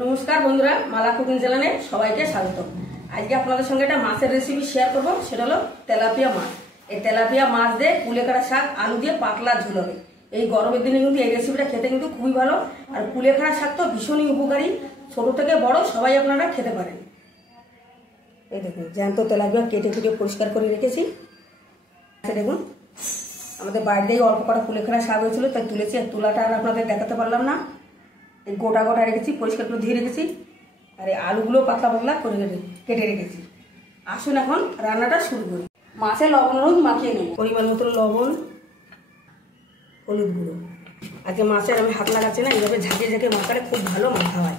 নমস্কার বন্ধুরা, মালা কুকিং চ্যানেলে সবাইকে স্বাগত। আজকে আপনাদের সঙ্গে একটা মাছের রেসিপি শেয়ার করব, সেটা হলো তেলাপিয়া মাছ। এই তেলাপিয়া মাছ দিয়ে কুলেখাড়া শাক আলু দিয়ে পাতলা ঝোল হবে। এই গরমের দিনে কিন্তু এই রেসিপিটা খেতে কিন্তু খুবই ভালো। আর কুলেখাড়া শাক তো ভীষণই উপকারী, ছোট থেকে বড় সবাই আপনারা খেতে পারেন। এই দেখুন, জ্যান্ত তেলাপিয়া কেটে কেটে পরিষ্কার করে রেখেছি। দেখুন, আমাদের বাড়িতেই অল্প কটা কুলেখাড়া শাক হয়েছিল, তাই তুলেছি। আর তুলাটা আর আপনাদের দেখাতে পারলাম না। এই গোটা গোটা রেখেছি, পরিষ্কার করে ধুয়ে রেখেছি। আর এই আলুগুলো পাতলা পাতলা করে কেটে রেখেছি। আসুন এখন রান্নাটা শুরু করি। মাছে লবণ হলুদ মাখিয়ে নেব, পরিমাণ মতো লবণ, হলুদ গুঁড়ো। আজকে মাছের আমি হাত লাগাচ্ছি না, এইভাবে ঝাঁকিয়ে ঝাঁকিয়ে মাখালে খুব ভালো মাখা হয়।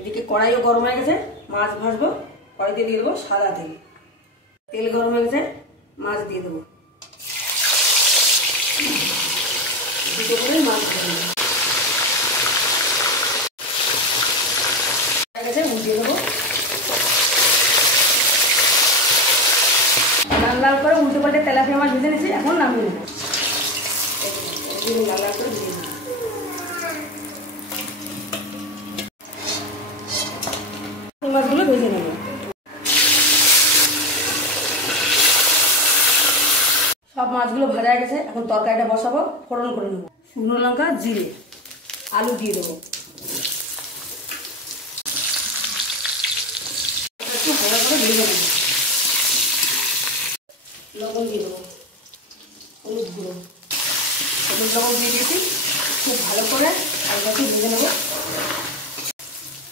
এদিকে কড়াইও গরম হয়ে গেছে, মাছ ভাজবো। কড়াইতে দিয়ে দেবো সাদা তেল। তেল গরম হয়ে গেছে, মাছ দিয়ে দেবো। দুটো করে মাছ দিয়ে দেবো। উঠিয়ে দেবো। লাল লাল করে উল্টে পাল্টে তেলাপিয়া মাছ ভেজে নিয়েছি, এখন নামিয়ে নেবো। লাল লাল করে ভেজে নেবো। মাছগুলো ভেজে নেবো। সব মাছগুলো ভাজা হয়ে গেছে, এখন তরকারিটা বসাবো। ফোড়ন করে নেবো, শুকনো লঙ্কা, জিরে, আলু দিয়ে দেবো। একটু ভালো করে ভেজে নেবো। লবণ দিয়ে দেবো, হলুদ গুঁড়ো, হলুদ লবণ দিয়ে দিয়েছি। খুব ভালো করে আলুটাকে ভেজে নেবো।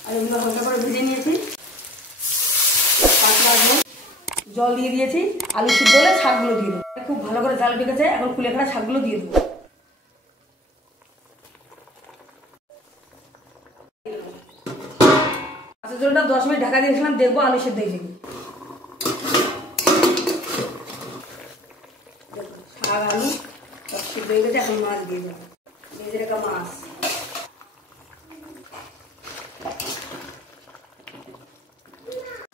আলুগুলো হালকা করে ভেজে নিয়েছি। পাতলা জল দিয়ে দিয়েছি। আলু সিদ্ধ হলে শাকগুলো দিয়ে দেবো। খুব ভালো করে জাল ঢুকেছে, এখন কুলেখাড়া শাকগুলো দিয়ে দেবো। মাছের ঝোলটা 10 মিনিট ঢাকা দিয়েছিলাম, দেখবো আলু সিদ্ধ হয়ে যাবে। শাক আলু সব সিদ্ধ হয়ে গেছে, এখন মাছ দিয়ে দেবো। ভেজে রাখা মাছ।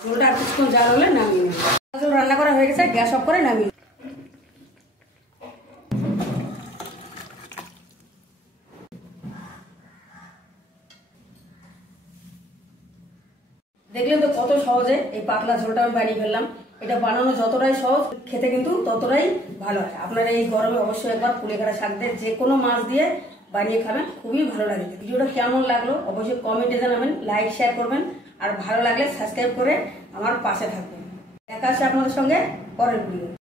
ঝোলটা আর কিছুক্ষণ জাল হলে নামিয়ে নেব। ঝোল রান্না করা হয়ে গেছে, গ্যাস অফ করে নামিয়ে। দেখলেন তো কত সহজে এই পাতলা ঝোলটা আমি বানিয়ে ফেললাম। এটা বানানো যতটাই সহজ, খেতে কিন্তু ততটাই ভালো হয়। আপনারা এই গরমে অবশ্যই একবার কুলেখাড়া শাক দিয়ে যে কোনো মাছ দিয়ে বানিয়ে খাবেন, খুবই ভালো লাগে। ভিডিওটা কেমন লাগলো অবশ্যই কমেন্টে জানাবেন, লাইক শেয়ার করবেন। আর ভালো লাগলে সাবস্ক্রাইব করে আমার পাশে থাকবেন। দেখা হচ্ছে আপনাদের সঙ্গে পরের ভিডিও।